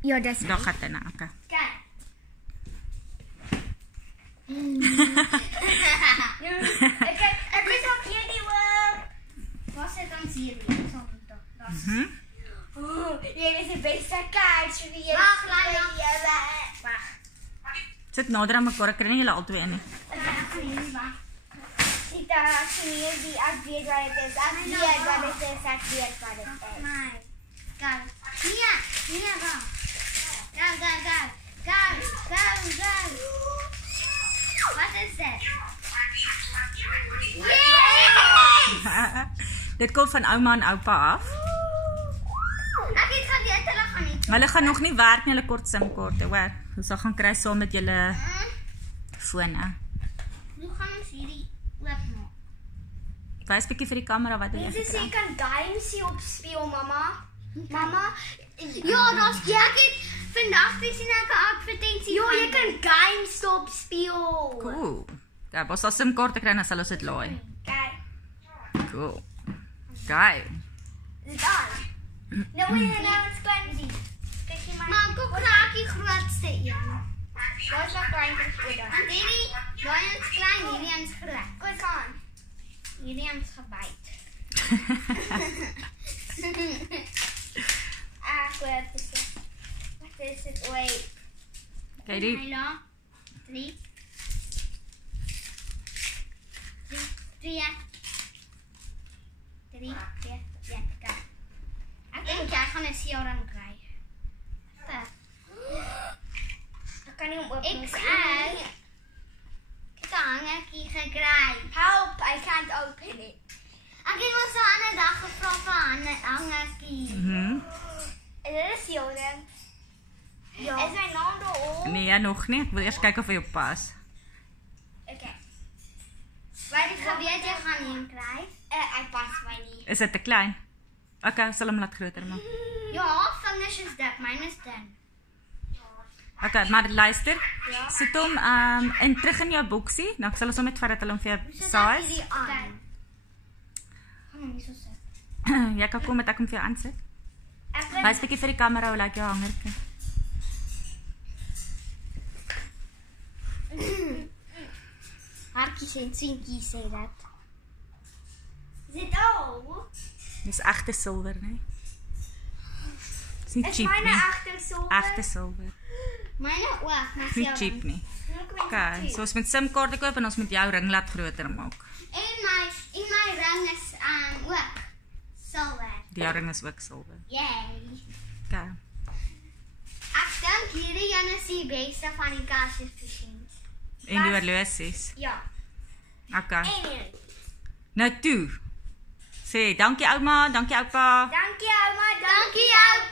Ja, dis Daar gaan dit nou, okay. Kyk. Ek weet ook hierdie hoor. Wat sit ons hier weer? Hier is die beste kaart vir jou. Wag. Sit nader aan mekaar, ek kry nie julle albei in nie. Sit daar, sien die ek weet wat dit is. Ek weet wat dit is. Gaan. Nee, wag. Go. Wat is dit? Dit kom van ouma en oupa af. Ek het geweet hulle gaan nie. Hulle gaan nog nie werk nie, hulle kort simkaarte, hoor. Ons gaan kry saam met julle fone. Hoe gaan ons hierdie oopmaak? Wys bietjie vir die kamera wat jy Mense sê gekry. kan games hier op speel, mamma. Mamma? Ja, daar's ek het vandag sien ek 'n advertensie. Ja, jy kan games op speel. Cool. Ja, ons sal simkaarte kry en dan sal ons dit laai. Kyk. Cool. Geil. Dis al. Nou wil jy nou eens klein sien. Kyk jy maar. Maar kom graag die grootste een. Wat is dat klein gespeeld dan? En hierdie, daai is klein, hierdie is groot. Kom aan. Hierdie is gebyt. Wat is dit? Wait. Kyk die. 3. 3, ja, kijk. Ek dink jy gaan 'n seerang kry. Ek kan nie hom open nie. Ek kan ek gekry. Help, I can't open it. Ek het mos 'n ander dag gevra vir 'n hangertjie. Is dit 'n seerang? Ja. Is my naam daarop? Nee, nog nie. Ek wil eers kyk of hy op pas. Okay. Wat ek geweet jy gaan hom kry. Hy pas my nie. Is dit te klein? Okay, sal hom laat groter maak. Ja, vingers is dik, myne is dun. Okay, maar luister. Ja. Sit hom in terug in jou boksie, dan sal ons hom net vat dat hulle hom vir jou size. Gaan hom nie so sit. Jy kan kom met ek hom vir jou aansit. Ek Wys bietjie vir die kamera hoe lyk jou hangertjie. Hartjies en seentjies sê dat. Is dit al? Dis egte silwer, né? Dis nie cheap myne nie. egte silwer? Egte silwer. Myne ook, maar Nie cheap nie. Okay, so ons moet simkaarte koop en ons moet jou ring laat groter maak. En my ring is ook silwer. Die ring is ook silwer. Yay. Okay. Ek dink hierdie een is die beste van die kassies gesien. En die horlosies. Ja. Okay. En hierdie. Nou toe. Sê dankie ouma, dankie oupa. Dankie ouma, dankie oupa.